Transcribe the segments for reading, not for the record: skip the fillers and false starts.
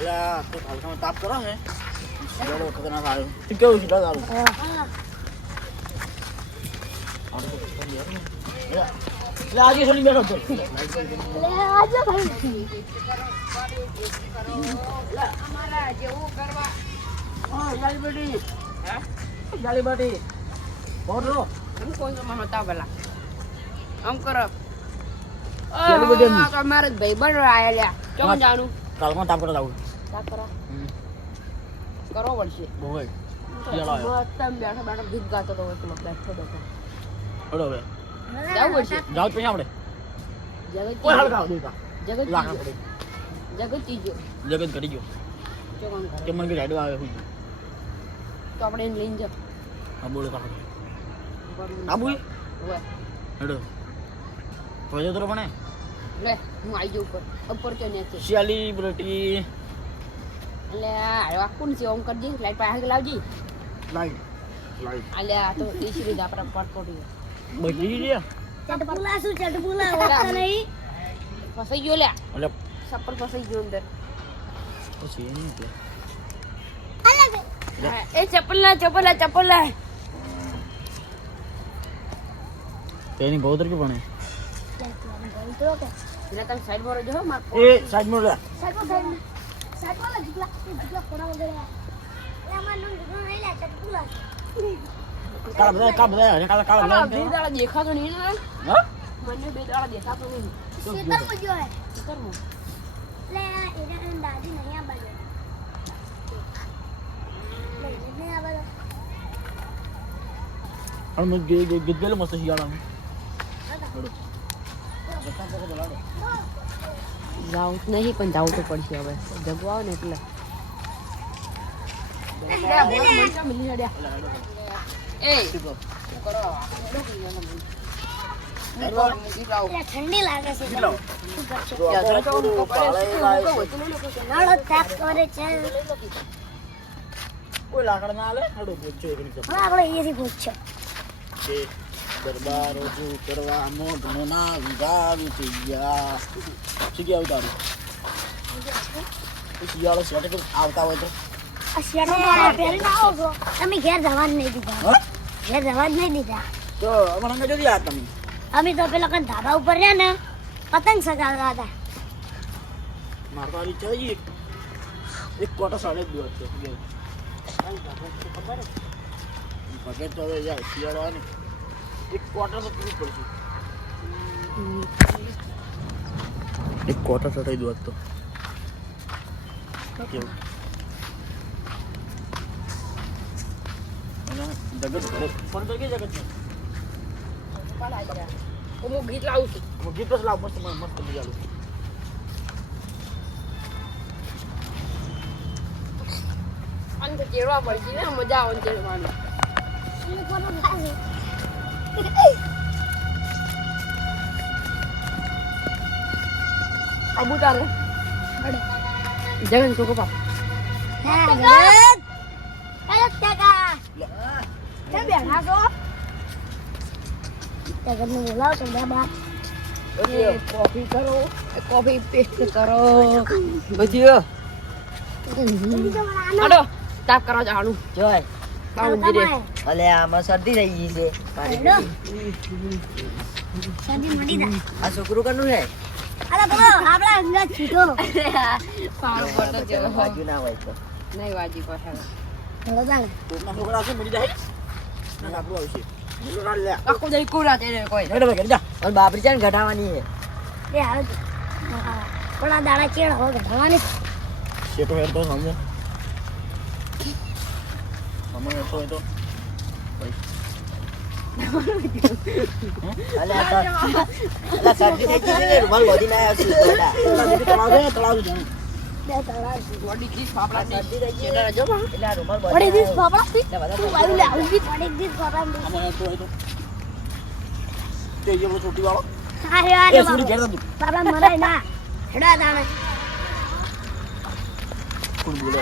લા તો હલકા તાપ કરો હે ચલો ખતરનાક આવ્યો કેવું છે દાદા લે આજે સોની બેઠો તો લે આજે ભાઈ અમારા જેવું કરવા જાલી બેટી હે જાલી બેટી બોલો હું કોણ છો મારો તા ભલા આમ કરો ચાલો બેટી આ તો મારા ભાઈ બન આયા કેમ જાણું કાલમાં તાપ કરો આવું તા કરો કરો પડશે બોય ચાલો આયો મસ્ત બેઠા બેઠા ગીત ગાતો તો વચ્ચે બેઠો બેઠો હળો હવે જાવ પડશે જાવ પછી આપણે જગત કોઈ હળગાવ દેતા જગત લાકડા પડે જગત ચીજો જગત કરી ગયો ચોકન કરે કે મને કે રાઈડ આવે હું તો આપણે એને લઈને જાવ હા બોલો કાકા આબુ ઓય હેડો ભજો તો પણ લે હું આવી જાઉં ઉપર કે ને છે સેલિબ્રિટી એટલે આ કોણ છે ઓમ કરજી લાઈટ પાસે લાવજી લાઈટ અલે આ તો ઈસી રીત આપણા પટપટી બગડી ગયા ચટપુલા શું ચટપુલા હોતા નહીં ફસાઈ ગયો લે એટલે સપર ફસાઈ ગયો અંદર પછી એ નહીં એ ચપ્પલ તેની ગોદર કે પણ એટલે તમે સાઈડ પર જો માર એ સાઈડ માં લે સાઈડમાં જીગલા કોના વગર એ અમાર નું જીગલા નહીં લે ચટપુલા કાળા બધા કાળા બે દાડા દેખાતો નહીં ને હા મને બે દાડા દેખાતો નહીં ખેતરમાં જો હે ખેતરમાં લે એના દાદી નહીં આ બાજુ લે નહીં આ બાજુ અને ગીતેલો મસ્ત શિયાળામાં જાઉં નહીં પણ જાવું તો પડશે હવે જગવાઓ ને એટલે એ ઠંડી લાગે છે કેટલો? નાળો તાપ કરે છે કોઈ લાકડા ના આલે હડો પૂછો એક રીતે હવે આપણે અહીંયાથી પૂછ્યો કે દરબાર રજૂ કરવામાં ઘણો ના વિભાગ થઈ ગયા શું કે આવતારું શિયાળો સ્વેટર આવતા હોય તો આ શેડો મારા પહેરીને આવો છો તમે ઘેર જવા જ નહીં દીધા હા ઘેર જવા જ નહીં દીધા તો અમારા અંગે જોઈ આ તમે અમે તો પેલા કઈ ધાબા ઉપર રહ્યા ને પતંગ સગાવતા હતા મારે તો આ ઈચ્છા થઈ એક કોટા સાડે જ દિવસ છે પગે તો હવે જાય શિયાળો આવે ને એક કોટા તો પીવું પડશે એક કોટા ચડાવી દો તો કેવું અને જગત ઘરે ફોન પર કે જગત છે હું ગીત લાવું છું હું ગીત જ લાવ મસ્ત મસ્ત મજા લો અને તો ચેડવા પડશે ને મજા આવે ચેડવાની અબુ તારે જગન ચોકો પાપ કોફી કરો કોફી પેસ્ટ કરો બધી હાલો તાપ કરવા જવાનું જોય મંદિરે અલે આમાં શરદી થઈ ગઈ છે આ છોકરું કનું છે પાણું પડતો છે બાજુ ના હોય તો નહીં વાજી પાસે કોકના છોકરા આવશે મરી જાય ના આપણું આવશે બોલો કાઢ લે આખો દઈ કોરા તે કોઈ હેડો ભાઈ જા અને બાપરી છે ને ઘટાવાની છે પણ આ દાડા ચેડ હવે ઘટાડવાની શેટો હેડ તો સામો સામો હેડ તો અલે આ તો અલા શરદી થઈ ગઈ છે રૂમાલ બોધી ના આવ્યો છે તળાવ છે તળાવ છે બોડી જી પાપડા શરદી થઈ ગઈ ચેડા જો એટલે આ રૂમાલ વડી બોધી દીસ બાપડા તું આવ્યું લે આવી વડી દીસ બાપડા આમાં હેડ તો તે જે બોલો છોટી વાળો અરે એ અરે સુરી ઘેર દઉં બાપડા મરાય ના હેડા દાણા કોણ બોલે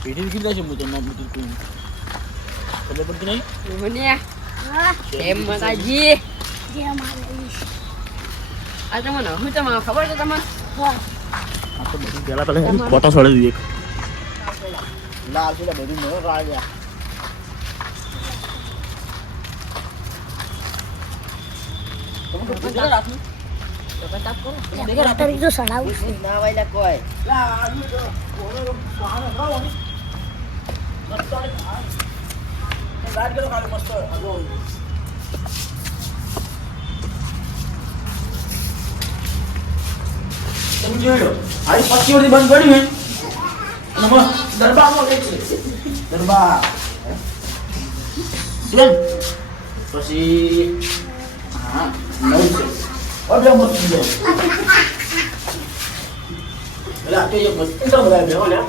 પેટી કિલ્લા છે મુતો ના મુતો કોઈ ખબર પડતી નહીં મને હા એમ માતાજી જે મારે આ તમને હું તમને ખબર છે તમને હા આ તો બધું પેલા ફોટો છોડી દીધી લાલ છે બધું મેં રાડ્યા તમે રાતનું તારી જો સડાવું છે ના વાયલા કોઈ દરબાર પછી હા નવું છે ઓડે મત જો એલા કે એક મસ્ત તો બધા બે ઓલા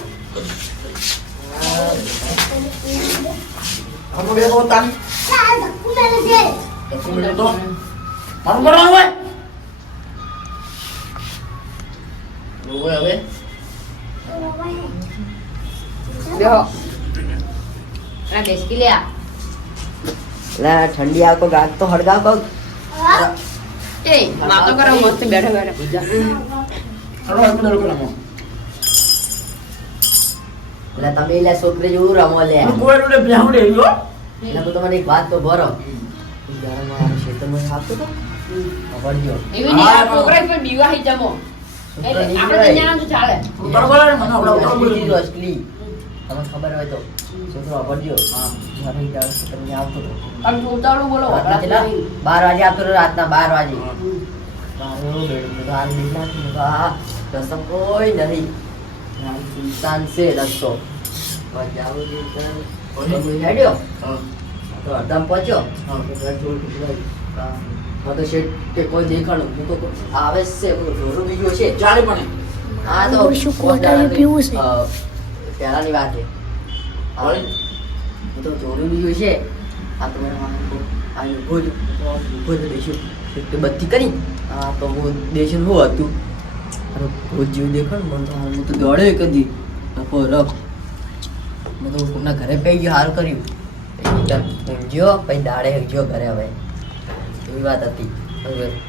હમ બે તો તાન ચાલ કુમેલે છે કુમેલે તો મારું કરવાનું હોય ઓય હવે બેહો આ બેસકી લે આ લા ઠંડી આવતો ગાત તો હળગાવ કહું એ વાતો કરો મસ્ત બેઠા બેઠા પૂજા હળો હળો કરવાનો એટલે તમે એટલે છોકરી જેવું રમો લે કોઈ રોડે બેહું રે યો એટલે હું તમને એક વાત તો ભરો જ્યારે મારા ખેતરમાં છાપતો તો ખબરજો એવી નહીં આ છોકરા પર બીવાહી જમો એટલે આપણે તો જાણો તો ચાલે બરોબર મને આપડા બીજી અસલી તમને ખબર હોય તો છોકરો ખબરજો હા જ્યારે જાણ તમને આવતો તો તમે ઉતાવળું બોલો રાતના કેટલા 12 વાગે આવતો તો રાતના 12 વાગે મારો બેડું તો હાલ નીકળ્યા હા રસમ કોઈ નહીં સુલતાન છે રસ્તો જાવું દીધું હેડ્યો તો અડધામ પહોંચ્યો તો શેઠ કે કોઈ દેખાણું હું તો આવે છે ઢોરો બીજો છે ચાલે પણ હા તો શું કોટારી પીવું છે પહેલાની વાત છે હવે હું તો ઢોરો બીજો છે આ તો મને આ ઉભો જ બેસ્યું કે બત્તી કરી આ તો હું દેશું શું હતું અરે ભૂત જેવું દેખાણ મને તો હું તો દોડ્યો કદી રફ મેં તો કોના ઘરે પઈ ગયો સારું કર્યું ઊંઘ્યો પછી દાડે ઊંઘ્યો ઘરે હવે એવી વાત હતી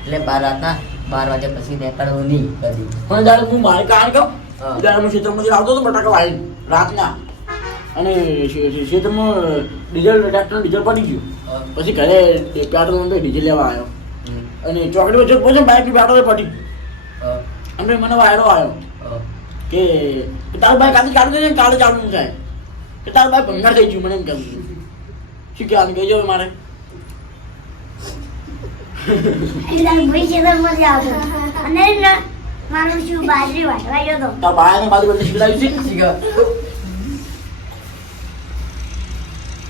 એટલે રાતના 12 વાગ્યા પછી નીકળવું નહીં કદી પણ જ્યારે હું મારે કારણ કહું હા. ત્યારે હું ક્ષેત્રમાંથી આવતો હતો બટાકા વાળી રાતના અને ક્ષેત્રમાં ડીઝલ ટ્રેક્ટર ડીઝલ પડી ગયું પછી ઘરે પેટ્રોલ ડીઝલ લેવા આવ્યો અને ચોકડી વચ્ચે પહોંચ્યો બાઇકની પેટ્રોલ પડી અને મને વાયરો આવ્યો કે તારું બાઈક આજે ચાલુ થઈ જાય કાલે ચાલુ નહીં થાય કે તારું બાઈક ભંગાર થઈ ગયું મને એમ કહ્યું શું કહેવાનું કહેજો હવે મારે એટલે ભાઈ છે તો મજા આવતો અને ને મારું શું બાજરી વાટવા ગયો તો તારા બાયને બાજુ બધી શીખડાવી છે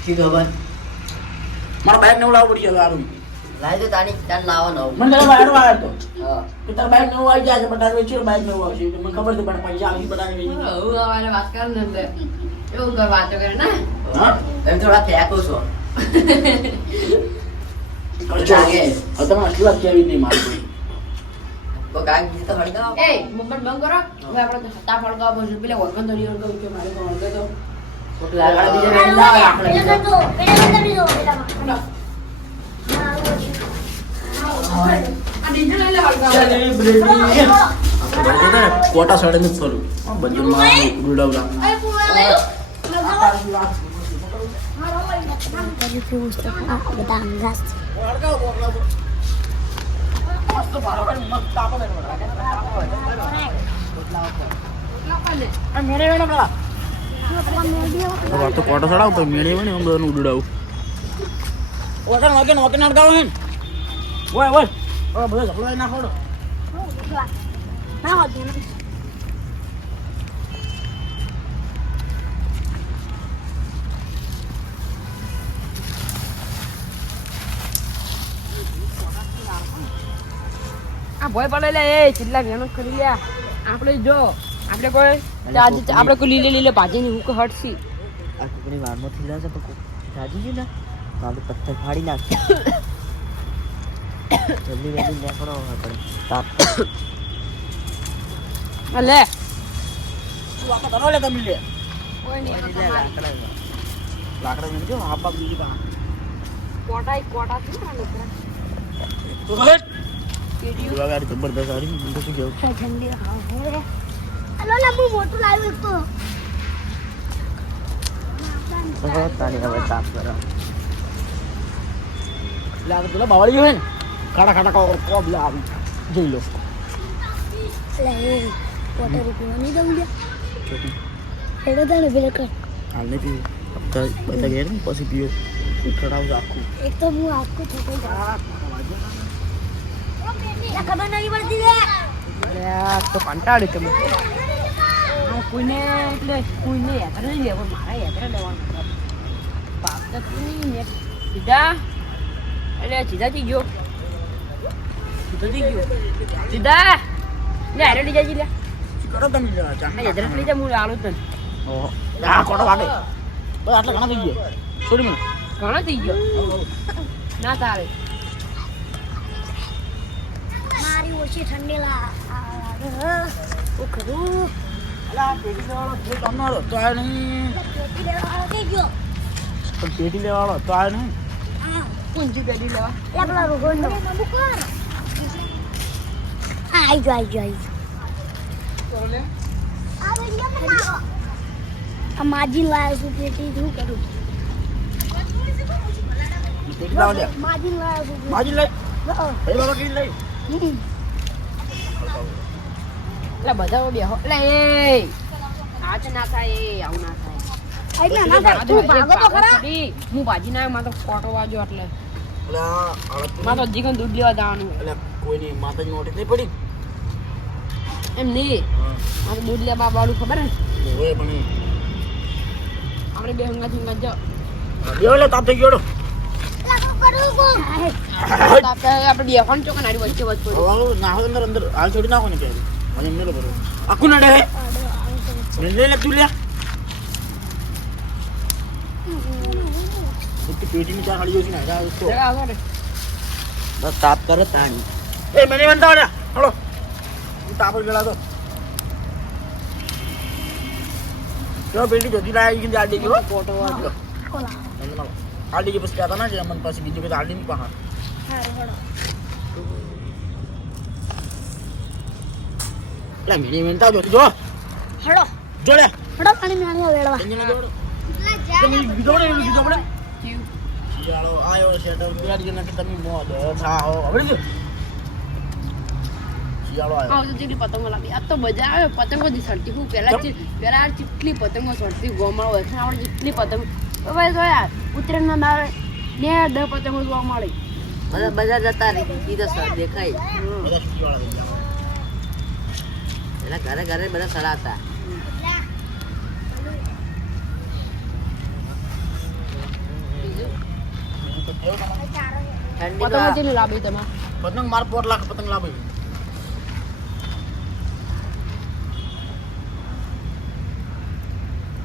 શી ખબર મારા બાઈક ને લાવવું પડી હવે સારું લાય તો તાની તાન લાવો નવું મને તારો વાયરો આવ્યો હતો હા કે તારા બાઈક નવું આવી જાય છે બટાકા વેચ્યું બાઈક નવું આવશે મને ખબર છે પણ પૈસા આવશે બટાકા વેચી હું આવાને વાત કર ને એટલે એવું કઈ વાતો કરે ને હા એમ થોડા ફેંકો છો લાગે હવે તમે આટલી વાત કેવી નહીં મારું તો કાંઈ બીજી તો હળગાવો એ મોબાઈલ બંધ કરો હવે આપણે હતા ફળગાવ પછી પેલા વર્ગન તો રીવર ગયું કે મારે કોણ વર્ગે તો કોક લાકડા બીજા વેણ લાવે આપણે પેલા તો કરી દો પેલા આ ડીઝલ એટલે હળગાવ કોટા સાડે નથી ફરું બધું ઉડાવલા બધા અંગાસ તો કોટા ચડાવ તો મેળે ને એમ બધું ઉડાવું ઓકે ઓકે ઓકે નાડગાવ હે ઓય ઓય ઓ બધું ઝપલાઈ નાખો ના હોતી આ ભોય પડે લે એ કેટલા વેણો કરી લ્યા આપણે જો આપણે કોઈ આજે આપણે કોઈ લીલે લીલે ભાજીની હુક હટસી આ કુકડી વારમાં થઈ રહ્યા છે તો રાજી ગયું ને તો આપણે પથ્થર ફાડી નાખીએ જલ્દી જલ્દી નીકળો આપણે તાપ લે તું આખો કરો લે તમે લે કોઈ નહીં લાકડા મેળજો આ બાપ બીજી પા કોટા થી ને લોકો તો ખબર પેટીયું. જોવા ગાડી જબરદસ્ત હારી મને તો શું કેવું ઠંડી હા હવે હલો લા હું મોટું લાવ્યું એક તો તારી હવે તાપ કરો એટલે આ તો પેલા બાવળી હોય ને ખાડા ખાડા કોબ લે આવી જોઈ લો લે પોટર રૂપિયા નહીં દઉં લે છોટી એડો તને પેલા કર હાલ નહીં પીવું બધા બધા ગયા ને પછી પીવો ઉઠડાવું આખું એક તો હું આખું થતો જા ખબર નહીં પડતી લે અરે આ તો કંટાળે તમે કોઈને એટલે કોઈને યાત્રા નહીં લેવો મારા યાત્રા લેવાનું બાપ તો નહીં ને સીધા એટલે સીધા થઈ ગયો સીધા લે હારે લઈ જાય લે કરો તમે લેવા ચા આ યાત્રા લઈ જા હું આલું તને ઓહો આ કોટો વાગે બસ આટલા ઘણા થઈ ગયા છોડી મને ઘણો થઈ ગયો ના તારે મારી ઓછી ઠંડી લાગે ઓ ખરું અલા પેટી લેવાળો જે તમારો તો આ નહીં પેટી લેવા થઈ ગયો પણ પેટી લેવાળો તો આ નહીં ઊંચી પેટી લેવા લે પેલા રોહન નો મમ્મી કર આઈ જો આઈ જો આઈ આ માજી લાવ્યો છું પેટી શું કરું પેટી લાવો લે માજી લાવ્યો છું માજી લઈ લાવો. ભાઈ બાબા કઈ લઈ હમ. એટલે બધા બેહો એટલે એ આ તો ના થાય એ આવું ના થાય એટલે ના થાય, તું ભાગો તો ખરા હું ભાજી ના માં તો ફોટો વાજો એટલે અલા આળત માં તો હજી દૂધ લેવા જવાનું અલા કોઈની માતાજી નોટિસ નહીં પડી એમ નહીં મારે દૂધ લેવા વાળું ખબર ને ઓય પણ આપણે બે હંગા થંગા જાઓ દેવ લે તાપ થઈ ગયો લાગો કરું કો આપણે બેહવાનું ચોકન હારી વચ્ચે વચ્ચે હવે ના હોય અંદર અંદર હાલ છોડી નાખો ને કે મને એમને લો બરોબર આખું નડે હે લે લે તું લે એક પેટી ની ચા ખાલી જોઈ ને આ તો જરા આવો ને બસ તાપ કરો તાણી એ મને વંતા લે હળો તું તાપ ગળા તો જો પેટી જતી લાવી કે આ દેજો ફોટો વાજો કોલા આ દેજો પછી કહેતા ના કે મન પાસે બીજું કે આડી ની પાહા હારું હડો લે મેની વંતા જો હડો જો લે હડો પાણી મેણવા વેળવા અંજના જોડો તમે બીજો ને બીજો પડે ચાલો આયો શેડો બિયાડી ને કે તમે મોદ થાઓ હવે જો શિયાળો આયો આવ તો જેટલી પતંગો લાગી આ તો મજા આવે પતંગો જ સરતી હું પહેલા જેટલી પતંગો સરતી ગોમાળો હોય છે આપણે જેટલી પતંગ હવે જો યાર ઉત્તરાયણના દાડે 10 પતંગો જોવા મળે બધા જતા રહી સીધા સર દેખાય બધા શિયાળો થઈ ગયા એટલે ઘરે ઘરે બધા સડાતા ઠંડી પતંગો જેટલી લાવી તમે પતંગ માર 4 લાખ પતંગ લાવી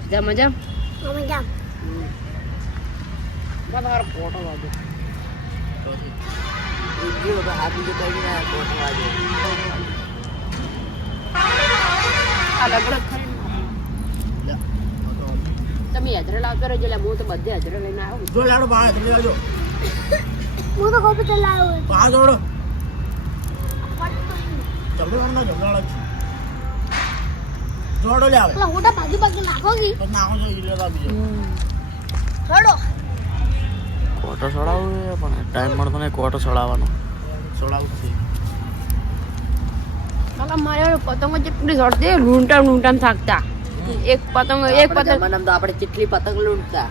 સીધા મજા મમ્મી જામ તમારો ફોટો વાજો હાથ બીજો કઈ ના કોટ વાગે આ લગડો ખરી તમે હાજરે લાવતો રહેજો એટલે હું તો બધે હાજરે લઈને આવું જો લાડો બહાર જલ્દી આવજો હું તો કોમ્પ્યુટર લાવ્યો બહાર જોડો જલ્દી વાળો જલ્દી છે જોડો લે આવે પેલા હોટા ભાગી ભાગી નાખો કી તો નાખો છો ઈ લેવા બીજો હડો કોટો છોડાવું પણ ટાઈમ મળતો નહીં કોટો છોડાવવાનો છોડાવું છે કાકા મારે પતંગો જેટલી સડતી લૂંટા થાકતા એક પતંગ મને તો આપણે કેટલી પતંગ લૂંટતા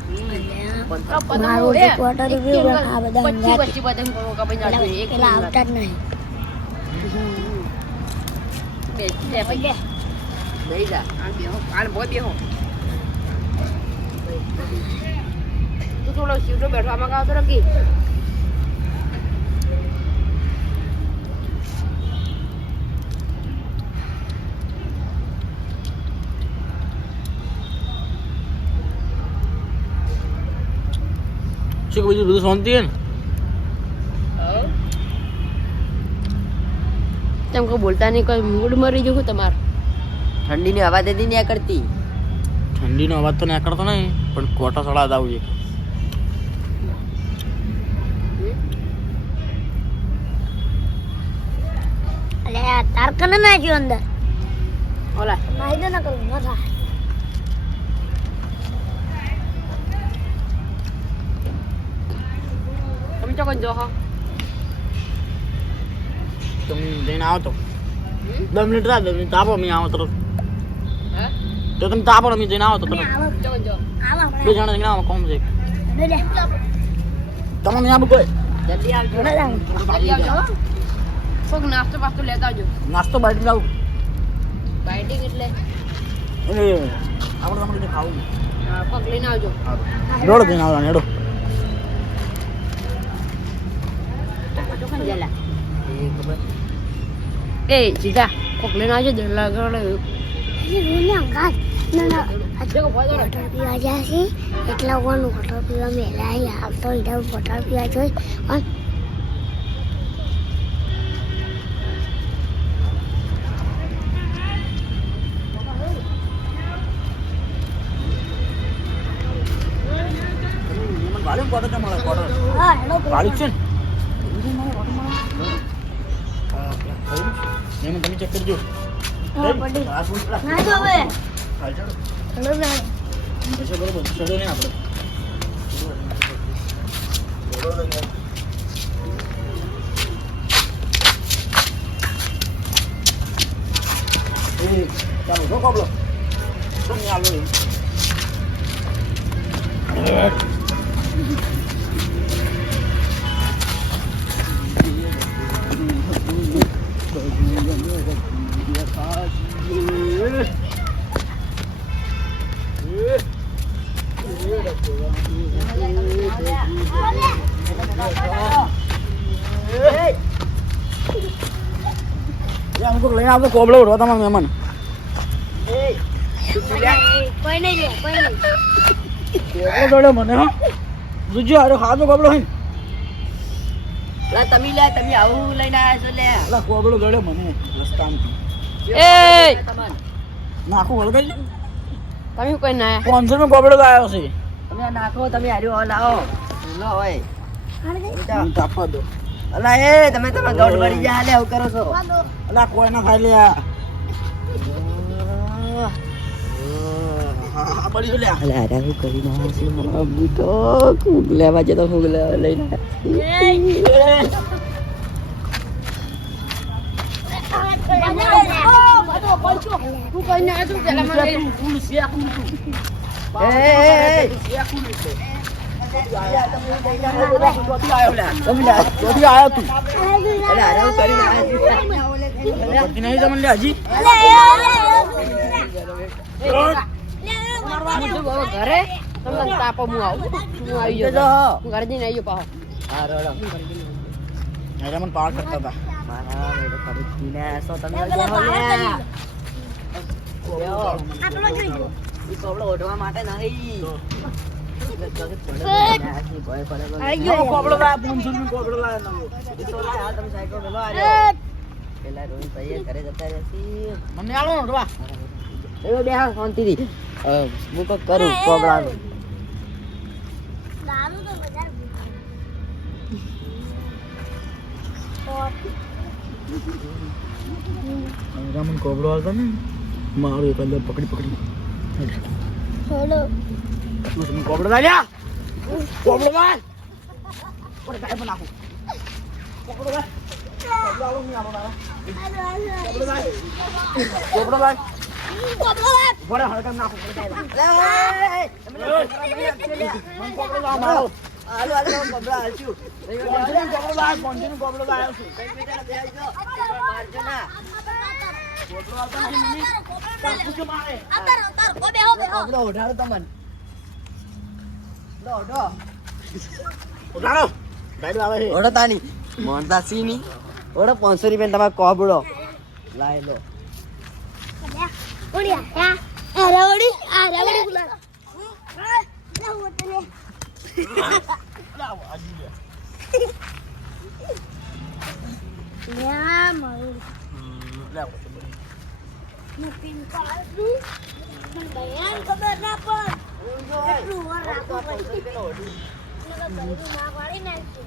મારો જે quarter review આ બધા હંગાત. 25 પતંગ કપાઈ જાતી એક પેલા આવતા જ નહીં બે પૈયા દઈ જા આ બેહો આલ બોય બેહો તું થોડો સીટો બેઠવા માં કાવતો રકી શું કે બીજું બધું શાંતિ હે ને તેમ કો બોલતા નહીં કોઈ મૂડ મરી જવું તમારે ઠંડીની હવા દેદી નહીં કરતી ઠંડીનો અવાજ તો ના કરતો નહીં પણ કોટો છોડાવ આવું છે યાર તાર કને નાખ્યો અંદર ઓલા નાઈ દે ના કરું ન થાય તમે ચોકન જો હો તમે જઈને આવો તો 10 મિનિટ રાહ 10 મિનિટ તાપો મેં આવો તરત હે તો તમે તાપો અમે જઈને આવો તો તરત આવો ચોકન જો આવો બે જણા જઈને આવો કોમ છે દે દે તમે અહીંયા કોઈ જલ્દી આવજો દે જલ્દી આવજો હો. કોક નાસ્તો પાસ્તો લેતા આવજો નાસ્તો બાઈટ લાવ બાઇટિંગ એટલે એ આપણે તમારે ખાવું કોક લઈને આવજો રોડ જઈને આવવાનું હેડો ચોકન જેલા એ સીધા કોક લઈને આવજો દલા ગળે એ રોને અંગાત ના ના દેખો ભાઈ વોટર પીવા જાય છે એટલા કોનું વોટર પીવા મેલાય આવતો ઇધર વોટર પીવા જોઈ પણ ગાડી કોટર છે મારા કોટર હા હેલો ગાડી છે ને એમ તમે ચેક કરજો હા પડી આ શું છે ના જો હવે હાલ ચાલો હેલો ના પૈસા બરોબર ચડો ને આપણે એ ચાલો જો કોબલો તમે આલો લઈને આવતો કોબલો ઉડવા તમારા મહેમાન કોઈ નહીં લે કોઈ નહીં કોબલો દોડ્યો મને હા જોજો આરો ખાધો કોબલો હે લા તમે આવું લઈને આવ્યા છો લે અલા કોબલો દોડ્યો મને રસ્તામાં એ નાખું વળગાઈ તમે કોઈ ના 500 માં કોબલો આવ્યો છે તમે આ નાખો તમે હાર્યો લાવો લો હોય હું તાપવા દો અલા એ તમે ગૌડ ભરી જા લે આવું કરો છો અલા કોઈ ના ખાઈ લ્યા હા પડી ગયો લ્યા અલા અરે હું કરી ના છે મમ્મી તો ફૂગ લેવા જતો ફૂગ લઈને તું કઈ ના તું પેલા મને ફૂલ શેકું તું એ ચોથી આવ્યો તું અલા અરે હું કરી ના ચોથી નહીં તમને લે હજી ઘરે તમને તાપો હું આવું હું આવી ગયો હું ઘરે જઈને આવી ગયો પાહો હા રોડો અરે મને પાર કરતા હતા મારા મેડો ખરીદી ને સો તમે જાઓ લે આટલો જોઈ ગયો ઈ કોબળો ઓઢવા માટે નહીં કોબલો લાયા 500 નું કોબલો લાયા મને આલો ને ઉઠવા શાંતિથી હું તો કરું કોબળાનું દારૂ તો બજાર રામન કોબલો આવતા ને મારું એક અંદર પકડી હેલો તું કોબલો લાયા કોબલો લાય ઓરે કાય પણ નાખું કોબલો લાય કોબલો આલો ની આલો ના કોબલો લાય કોબલો લાય બડે હળકા નાખું મન કોબલો લાવ મારો હાલો હાલો કોબળા હાલશું કોન્ટિન્યુ કોબલો લાયો છું મારજો ના કોબલો આવતા નથી મને કાપું કે મારે કોબળો ઓઢાડો તમને લો ઓઢો ઉઠાડો ગાડી આવે છે ઓઢો તાની મોહનદાસ સિંહ ની ઓઢો 500 રૂપિયા તમારો કોબળો લાય લો ઓડિયા અરે ઓડી ગુલા લા હોતને લાવ આજી યા મારું લાવ હું પિન કાઢું મને બયાન ખબર ના પણ કેટલું વાર રાખવું પડે ના પાડી નાખી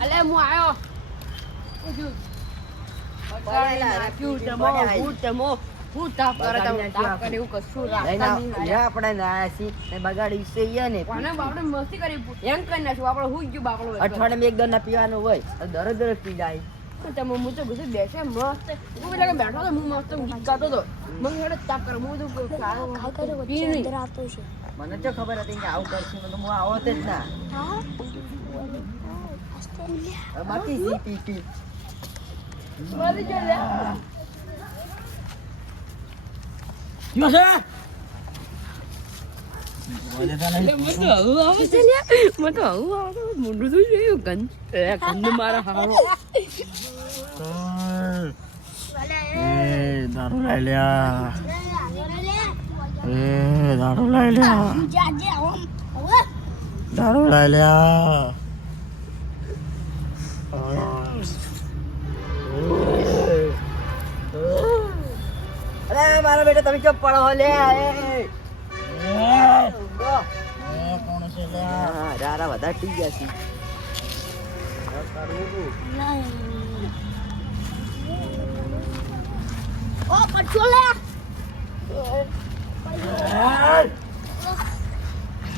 અલે હું આયો બગાડી નાખ્યું તમો, હું તમો, હું તાપ કરે તમે, તાપ કરે એવું કશું રાખતા નહીં. આપણે નાયા છીએ ને બગાડી છે ને કોને બાપડે મસ્તી કરી એમ કરી નાખ્યું આપણે હું ગયું બાપડો અઠવાડિયામાં એક દોર ના પીવાનું હોય દરરોજ દરરોજ પી જાય તમે હું તો ઘરે બેસે મસ્ત હું પેલા બેઠો તો હું મસ્ત ગીત ગાતો હતો મને હેડે તાપ કરે હું તો પી નહીં મને તો ખબર હતી કે આવું કરશે મને હું આવત જ ના બાકી જી પી પી મરી ગયો લે શું છે મોઢું તો જોયું ગંદ મારા હારો દારૂ લઈ લ્યા દારૂ લઈ લ્યા દારૂ લઈ લ્યા અરે મારા બેટા તમે ચપ પડો લે કોણ છે લ્યા રારા વધારે પી ગયા છે ઓ પછો લે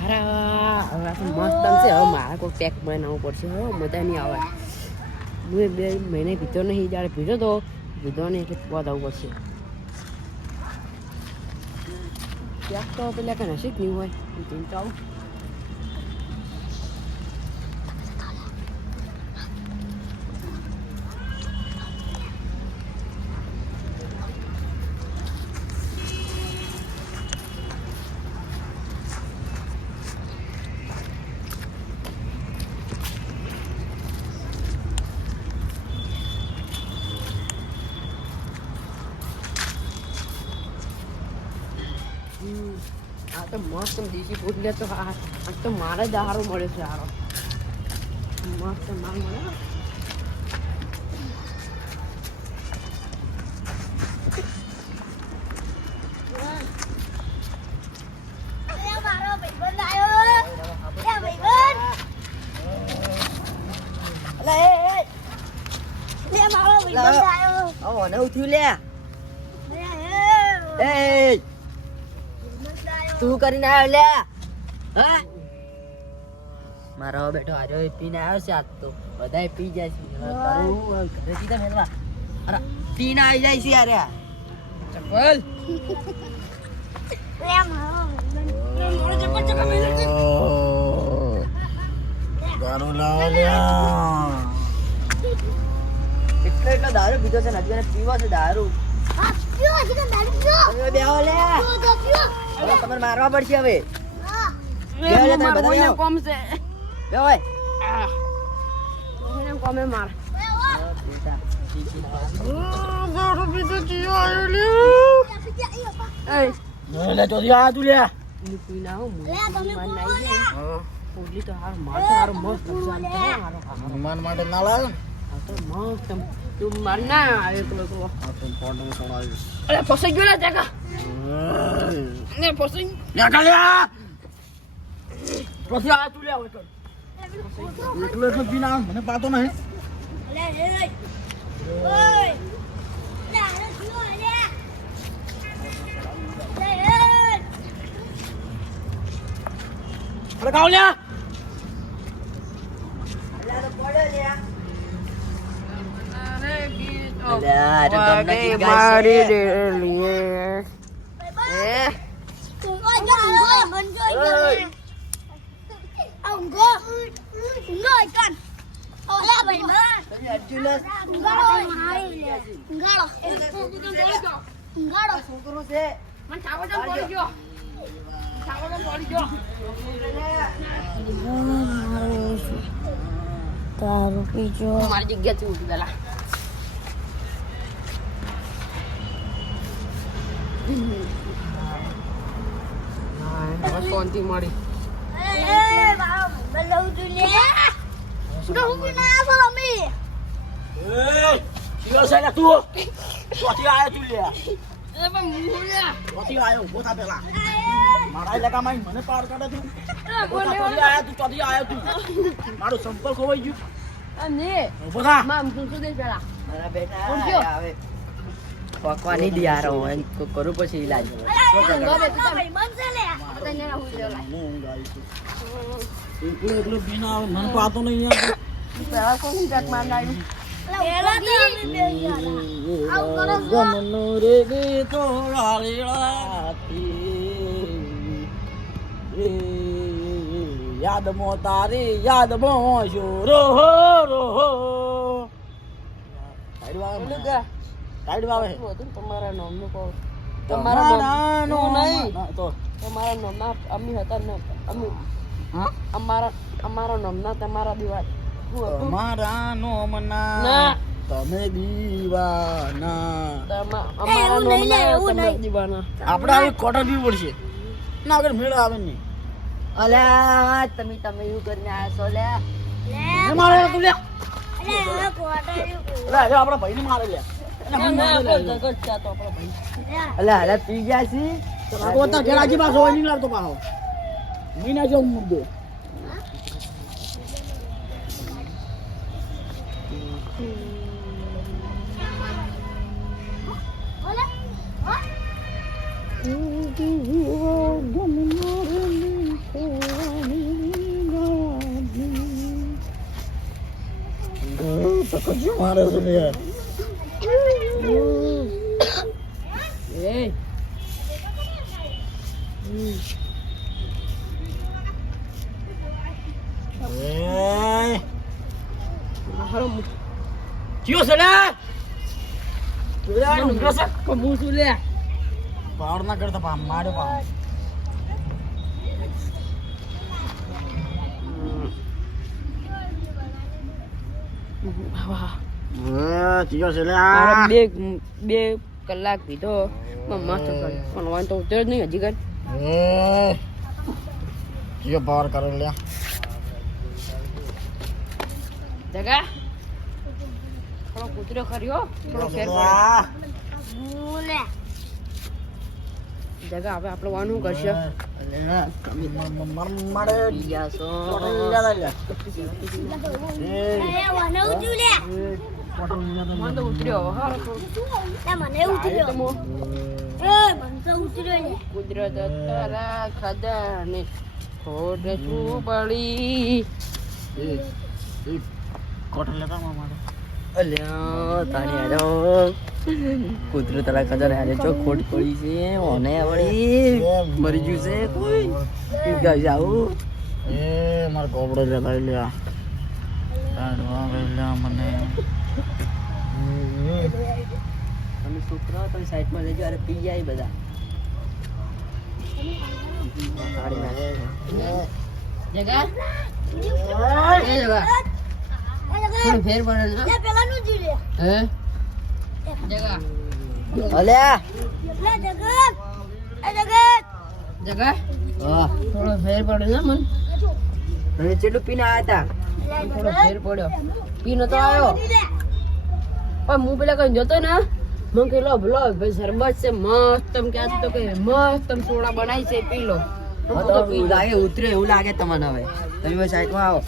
હવે મસ્ત છે હવે મારે કોઈ પેક બનાવવું પડશે હવે મજા નહીં આવે હું 2 મહિને પીધો નહીં જ્યારે પીધો તો પીધો નહીં એટલે પવા આવવું પડશે પેક તો પેલા કે નસીબ નહીં હોય ચિંતા આવું આ તો મસ્ત દેશી ફૂડ લે તો આ તો મારે જ હારો મળે છે હારો મસ્ત માલ મળે મારો ભાઈબંધ આવ્યો ભાઈબંધ મારો ભાઈબંધ આવ્યો ઓ ને ઉઠ્યું લે એ તું કરીને આવ્યો લે હા મારો બેટો આજો પીને આવ્યો છે આજ તો બધાય પી જાય છે કરું ઘરે સીધા મેળવા અરે પીને આવી જાય છે યાર ચપ્પલ દારૂ લાવો લ્યા એટલો દારૂ પીધો છે ને હજી પીવો છે દારૂ તમે બેહો લે હવે તમારે મારવા પડશે હવે બેહો લે તમે બધા બેહો કોમ છે બેહો ઓય કોમે માર દારૂ પીધો ચિયો આવ્યો લ્યા લે તો આ તું લ્યા કોઈ ના હો પોલી તો હાર માર હારો મસ્ત હારો હનુમાન માટે ના લાવે તો મસ્ત તું માર ના આવે પેલો તો આ તો ફોટો છોડાવ્યો અરે ફસાઈ ગયો ને જગા ને ફસાઈ લ્યા લ્યા પછી આ તું લ્યા હોય એકલો એકલો પીને આવે મને પાતો નહીં અરે કાવ લ્યા મારી દે લીએ છોકરું છે મને ચાવો જમ પડી ગયો ચાવો જમ પડી ગયો દારૂ પીજો મારી જગ્યાથી ઉઠી પેલા શાંતિ મળી શિવા સાહેબ તું ચોથી આયો તું લ્યા ચોથી આયો ઉભો થા પેલા મારા ઇલાકામાં મને પાર કાઢે તું ચોથી આયો તું મારો સંપર્ક ખોવાઈ ગયું ને ઉભો થા મામ તું દે પેલા મારા બેટા કોણ ગયો? હવે પકવા નહીં દે યાર હું એમ કરું પછી ઈલાજ ભાઈબંધ છે લે. એકલો પીને આવે મને પાતો નહીં યાર. પેલા કોણ જાત માર લાવ્યું પેલા તો અમે બે ગયા. આવું કરો છો? ગમનો રે ગીતો લાલીળાતી. યાદમાં તારી યાદમાં છો રોહો રોહો. સાઈડ વાવે બોલું કે સાઈડ વાવે શું હતું તમારા નામનું કહો તમારા તમારા નો નામનું નહીં તો તમારા નામના અમી હતા ને અમી હા અમારા નામના તમારા દિવાળ શું હતું તમારા નો મના ના. તમે દીવાના. અમારા એવું નહીં લે, નામના એવું તમે નહીં. દીવાના આપણે હવે કોટર પીવું પડશે ના આગળ મેળ આવે નહીં. અલ્યા તમે એવું કરીને આયા છો લે એ મારે તું લે અરે હવે quarter એવું. લે જો આપણા ભાઈને મારે લે એને મને ના, મારે કોઈ લે. જગત છે આ તો આપણો ભાઈ. અલ્યા અલ્યા પી ગયા છી આ તો તાર ઘેર આજી પાછો હોય નહીં લાગતો પાછો મહિના જેવો મુદ્દો. બોલે. હા? કશું મારે છે ને યાર. એય, એ હારો મુ- ચિયો છે લે તું ઉગ્ર છે પણ હું શું લે પાવડ ના કરતા પા મારે પા વાહ. ચિયો છે લે મારે બે કલાક પીધો પણ મસ્ત કર્યો પણ વાંધો તો ઉતર્યો જ નહીં હજી કઈ એ ચિયો પાવર કરે લે જગા થોડો કૂતરો કર્યો થોડો ફેર પડ્યો આ બોલે. જગા હવે આપણે વાનું કરશે મારે પી ગયા છો એ મને ઉઠ્યું લે. વાંધો ઉતર્યો હવે હારો થોડો. લે મને ઉઠ્યો. તો મો એ મને તો ઉઠ્યો લે. કુદરત તારા ખજાને ખોટ શું પડી કોટર લેતા મારે અલ્યા તારી હારો કૂતરું તારા ખજાને હારે ચો ખોટ પડી છે ઓને વળી મરી ગયું છે કોઈ પી ગયા છે આવું એ મારે કોબડો લેતા લ્યા કાઢવા ગયેલા મને તમે છોકરા તમે સાઈડમાં લેજો અરે પી જાય બધા કાઢી નાખે. જગા એ એ જગા જગત. થોડું ફેર પડે ને લે પેલાનું જ લે. હે જગા અલ્યા લે જગત. એ જગત. જગા હા થોડો ફેર પડે ને મન તમે કેટલું પીને આવ્યા હતા થોડો ફેર પડ્યો પીનો તો આવ્યો પણ હું પેલા કઈ જતો ને મને કે લો ભલો ભાઈ શરબત છે મસ્ત એમ ક્યાં તો કે મસ્ત એમ સોડા બનાવી છે પી લો મને તો લાગે ઉતર્યો એવું લાગે તમને હવે તમે બસ સાઈડમાં આવો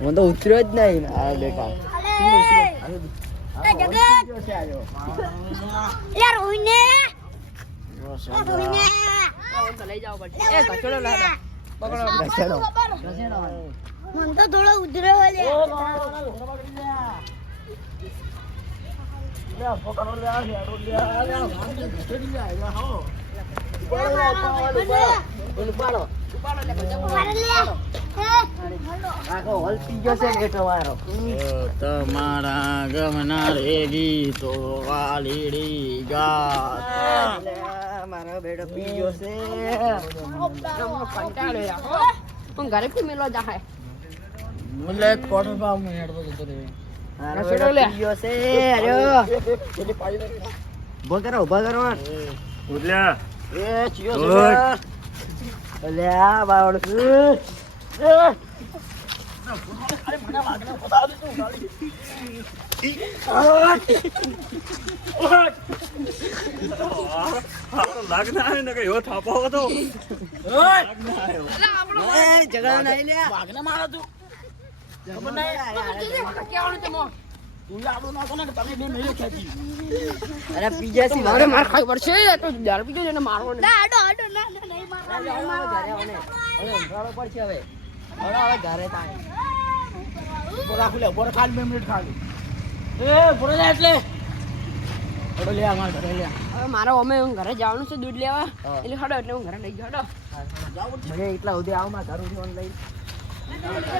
મને તો ઉતર્યો જ નહીં આ બેટા અલે. એ જગત. લે રોહિને. લે રોહિને. લઈ જાવ પડશે એ કચોડો લાડા પકડો લખેલો મને તો થોડો ઉધર્યો લે. મારે લે. આખો હોલ પી ગયો છે બેટો મારો તમારા ગમના રે ગીતો વાલીડી ગાત અલ્યા, મારો બેટો પી ગયો છે કંટાળો રાખો પણ ઘરે થી મેલો જાહે બોલે કોટર પાવ મે હેડતો જતો રે મારો લખેલો બેટો લે. પી ગયો છે અરે કેટલી પાડી દે ઉભા કરો ઉડલ્યા એ ચિયો ઓય. અલ્યા બાવળ વાઘને મારો તું ખબર નહીં કેવાનું તે મો તું આવું નાખો ને કે તમે બે મેળે ખેંચી. અરે પીજા છે મારે માર ખાવી પડશે તો દારૂ પીજો ને મારવો ને ના આડો આડો ના ના નહીં મારવા નહીં મારવા. હવે ઊંઘાડો પડશે હવે હવે ઘરે તાણે ઉભો રાખું લે, ઉભો રાખ, ખાલી 2 મિનિટ ખાલી. એ ઉભો લે એટલે. હડો લે અમાર ઘરે લે. હવે મારે અમે ઘરે જવાનું છે દૂધ લેવા હા. એટલે હડો એટલે હું ઘરે લઈ જાઉં હડો મને એટલા સુધી આવ માં ઘરું થી લઈ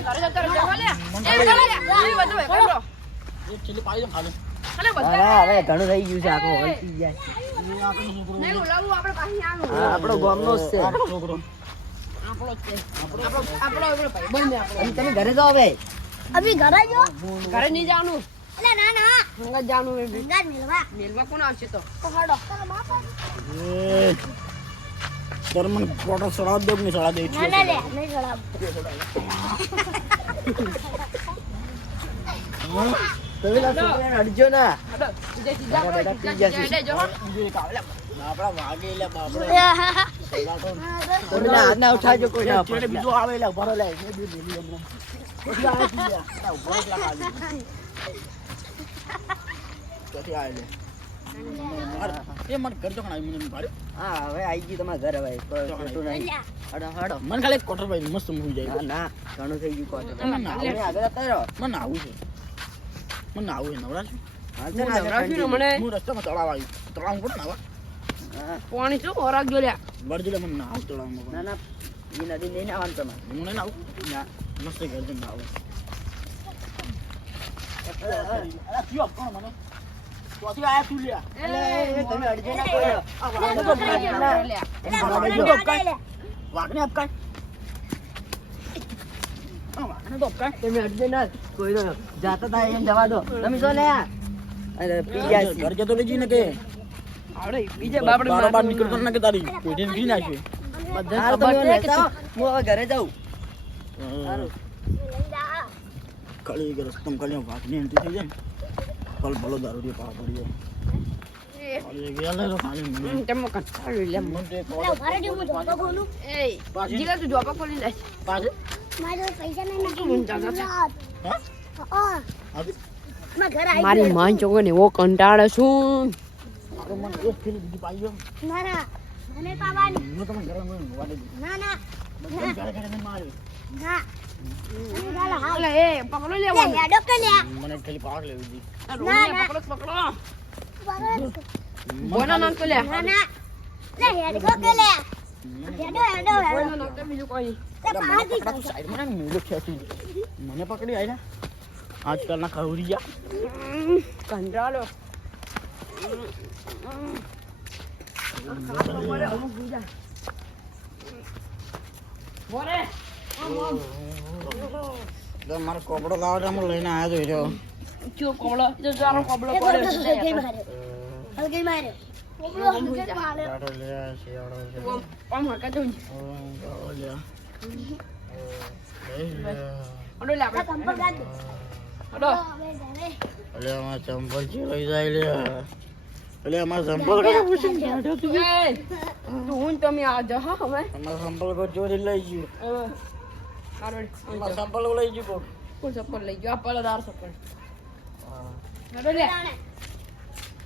ઘરે જતા રહો લે એ બધું વેકડો એક છેલ્લી પાડી દો ખાલી. અલે અરે બધા હવે ઘણું થઈ ગયું છે આખો હવે પી જાય નહીં બોલાવું આપણે પાછી આવું હા, આપણો ગામનો જ છે આ છોકરો. આપણો જ છે આપણો ભાઈ બંને આપણો તમે ઘરે જાઓ હવે અભી ઘરે જો. ઘરે નહીં જવાનું અલે ના ના હંગા જવાનું ગંગા મેલવા. મેલવા કોણ આવશે તો તો હડો. તારા બાપ આવે. એ તારે મને ફોટો સડાવ દો કે નહીં સડાવ દે? ના ના લે નહીં ચડાવ. પેલા છોકરાને અડજો ના હડો સીધે સીધા આપણે સીધા જો બીજું એક આવે લે. આપણા વાગે લે બાપડે. તમે હાથ ના ઉઠાજો કોઈ ના છેલ્લે બીજું આવે લે, ઉભો રહો લે. એ બી મેલી હમણાં. પછી આવે છે લે. આ ઉભો એકલા ખાલી. પછી આવે લે. એ મને ઘર ચોકણ આવી મને ભાડ્યું. હા હવે આવી ગયું તમારા ઘર હવે કોઈ ખોટું નહીં હડો હડો મને ખાલી એક કોટર ભાઈ મસ્ત મૂવી જાય. ના ના ઘણું થઈ ગયું કોતો ના, ના, તમે આગળ હતા રહો મને આવું છે. મને આવું છે નવરા છું. હા છે ને આગળ નવરાશી ઠંડી. મને હું રસ્તામાં તળાવ આવ્યું. તળાવ પડે ને આવા. હા. પાણી શું ખોરાક જો લ્યા વળજે લે મને ના આવું તળાવમાં. ના ના એ નદી નહીં આવવાનું તમારે હું નહીં આવું. ના મસ્ત ઘર જઈને આવું. અરે કયો કોણ મને? ત્યાંથી આયા તું લ્યા. એ તમે અડજો ના કોઈ વાઘને અપકાય. આ વાઘને તો અપકાય. તમે અડજો ના કોઈ નો જાતા તા એમ જવા દો તમે શું લે અરે પી ગયા ઘર જતો રહેજે ને કે આવડે બીજે બાપડે બાર નીકળતો ના કે તારી પેઢીને ઘી નાખ્યું. બધા હાલ તમે લેતા આવો. હું હવે ઘરે જાઉં ખાલી કે રસ્તમ ખાલી વાઘની એન્ટ્રી થઈ જાય ને ફલ ભલો દારૂ રે પાવા પડી જાય. ખાલી ગયા લે તો ખાલી મને તમે કંટાળ્યું લે મને તો એક અલે ઉભા રહેજો, હું ધોકો ખોલું. એ જીગા તું જોપા ખોલી લે પાછે મારી જોડે પૈસા નહીં તું ઊંચા જા. હા હા આવી મારા ઘરે આવી મારી ગયો. માન ચોગન એવો કંટાળે છું મારો મને એક ફેરી બીજી પાઈ ગયો. ના ના મને પાવાની. હું તમને ઘરે મને વાડે દીધું. ના ના બધા ઘરે ઘરે મને માર્યો. ના મને ગાલા હાલ. અલે એ પકડો લે લે હેડો કે લે. મને ખાલી પાક લેવી હતી. ના, ના. પકડો પકડો બરાબર. બોના નામ તો લે ના ના લે હેડો કે લે. હેડો હેડો બોના હેડો. નામ તો બીજું કોઈ લે પાડી પકડા તો સાઈડમાં રાખ, મેલો ખેંચી. મને પકડી આયલા આજકાલના ખવરિયા. કંટાળો બોરે તો મારો કોપડો લાવો તો હું લઈને આવ્યો તો ચૂપ કોબળો જો જારો કોબળો એ પડે હલગઈ માર્યો. હલગઈ માર્યો. ઓબળો હલગઈ માર્યો. કાઢો લે શિયાળો છે. આમ હકા જો કાઢો લે. અડો લે આ આપણે કંપર ગાડી. અડો હવે જાવે. અલે અમાર ચંપલ ચીરાઈ જાય લે. અલે અમાર ચંપલ કાઢો પૂછી કાઢો તું. એ તું હું તમે આ જા હા હવે અમાર ચંપલ કો ચોરી લઈ ગયું. કારોડ અમાર ચંપલ લઈ ગયું કોક. કોણ ચપ્પલ લઈ ગયો આ પલદાર ચપ્પલ અડો લે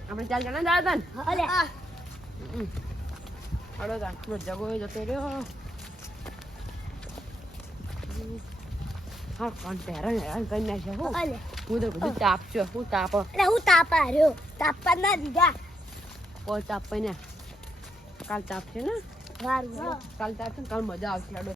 આપણે ચાલ જણા જા તન અલે અડો તા જગો જતો રહ્યો હા કોણ હેરાન હેરાન કરી નાખ્યો હો અલે હું તો બધું તાપ છો હું તાપ અલે હું તાપા રહ્યો. તાપા ના દીધા. કોઈ તાપ ને કાલ તાપ છે ને વારું કાલ તાપ છે ને કાલ મજા આવશે અડો